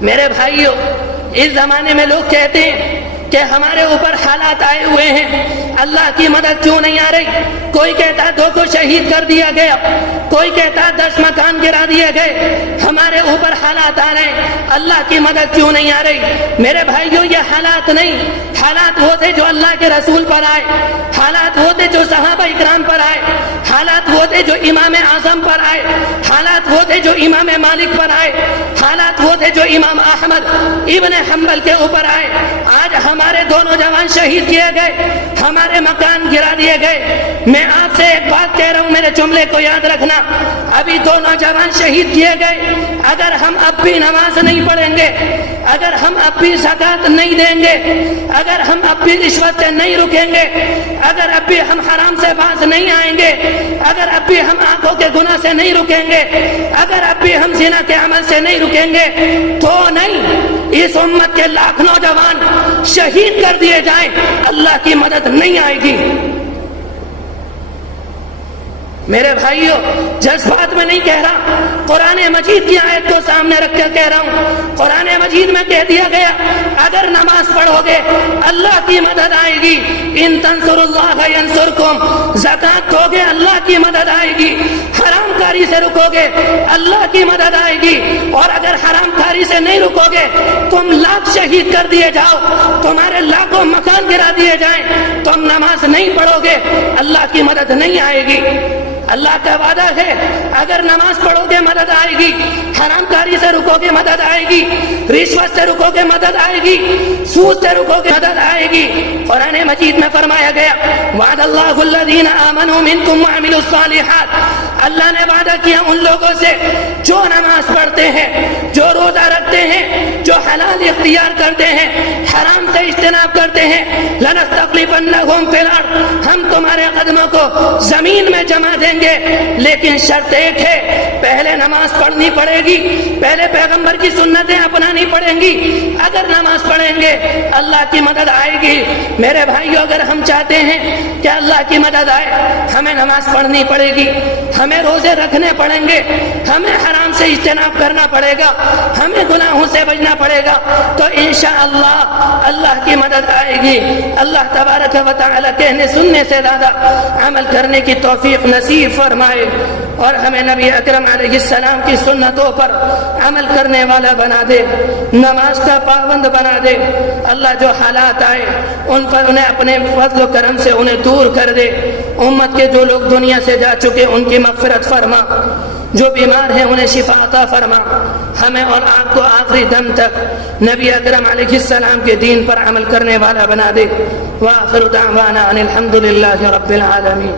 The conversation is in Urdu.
میرے بھائیوں، اس زمانے میں لوگ کہتے ہیں کہ ہمارے اوپر حالات آئے ہوئے ہیں، اللہ کی مدد کیوں نہیں آ رہی؟ کوئی کہتا 2 کو شہید کر دیا گیا، کوئی کہتا 10 مکان گرا دیے گئے، ہمارے اوپر حالات آ رہے ہیں، اللہ کی مدد کیوں نہیں آ رہی؟ میرے بھائیوں، یہ حالات نہیں، حالات وہ تھے جو اللہ کے رسول پر آئے، حالات وہ تھے جو صحابہ اکرام پر آئے، حالات وہ تھے جو امام اعظم پر آئے، حالات وہ تھے جو امام مالک پر آئے، حالات وہ تھے جو امام احمد ابن حنبل کے اوپر آئے۔ آج ہمارے 2 نوجوان شہید کیے گئے، ہمارے مکان گرا دیے گئے۔ میں آپ سے ایک بات کہہ رہا ہوں، میرے جملے کو یاد رکھنا، ابھی 2 نوجوان شہید کیے گئے، اگر ہم اب بھی نماز نہیں پڑھیں گے، اگر ہم اب بھی زکوٰۃ نہیں دیں گے، اگر ہم اب بھی رشوت سے نہیں رکیں گے، اگر اب بھی ہم حرام سے باز نہیں آئیں گے، اگر اب بھی ہم آنکھوں کے گناہ سے نہیں رکیں گے، اگر اب بھی ہم زنا کے عمل سے نہیں رکیں گے، تو نہیں، اس امت کے لاکھ نوجوان شہید کر دیے جائیں، اللہ کی مدد نہیں آئے گی۔ میرے بھائیوں، جذبات میں نہیں کہہ رہا، قرآن مجید کی آیت کو سامنے رکھ کر کہہ رہا ہوں۔ قرآن مجید میں کہہ دیا گیا، اگر نماز پڑھو گے اللہ کی مدد آئے گی، ان تنصروا اللہ ینصرکم، زکوٰۃ دو گے اللہ کی مدد آئے گی، حرام کاری سے رکو گے اللہ کی مدد آئے گی، اور اگر حرام کاری سے نہیں رکو گے، تم لاکھ شہید کر دیے جاؤ، تمہارے لاکھوں مکان گرا دیے جائیں، تم نماز نہیں پڑھو گے اللہ کی مدد نہیں آئے گی۔ اللہ کا وعدہ ہے، اگر نماز پڑھو گے مدد آئے گی، حرام کاری سے رکو گے مدد آئے گی، رشوت سے رکو گے مدد آئے گی، سود سے رکو گے مدد آئے گی۔ قرآن مجید میں فرمایا گیا، وعد اللہ الذین آمنوا منکم وعملوا الصالحات، اللہ نے وعدہ کیا ان لوگوں سے جو نماز پڑھتے ہیں، جو روزہ رکھتے ہیں، جو حلال اختیار کرتے ہیں، حرام سے اجتناب کرتے ہیں، لنستخلفنہم فی الارض، ہم تمہارے قدموں کو زمین میں جمع دیں گے، لیکن شرط ایک ہے، پہلے نماز پڑھنی پڑے گی، پہلے پیغمبر کی سنتیں اپنانی پڑیں گی، اگر نماز پڑھیں گے اللہ کی مدد آئے گی۔ میرے بھائیو، اگر ہم چاہتے ہیں کہ اللہ کی مدد آئے، ہمیں نماز پڑھنی پڑے گی، ہمیں روزے رکھنے پڑیں گے، ہمیں حرام سے اجتناب کرنا پڑے گا، ہمیں گناہوں سے بچنا پڑے گا، تو انشاءاللہ اللہ کی مدد آئے گی۔ اللہ تبارک و تعالی کہنے سننے سے زیادہ عمل کرنے کی توفیق نصیب فرمائے، اور ہمیں نبی اکرم علیہ السلام کی سنتوں پر عمل کرنے والا بنا دے، نماز کا پابند بنا دے۔ اللہ جو حالات آئے ان پر انہیں اپنے فضل و کرم سے انہیں دور کر دے۔ امت کے جو لوگ دنیا سے جا چکے ان کی مغفرت فرما، جو بیمار ہیں انہیں شفا عطا فرما، ہمیں اور آپ کو آخری دم تک نبی اکرم علیہ السلام کے دین پر عمل کرنے والا بنا دے۔ وآخر دعوانا ان الحمد للہ رب العالمین۔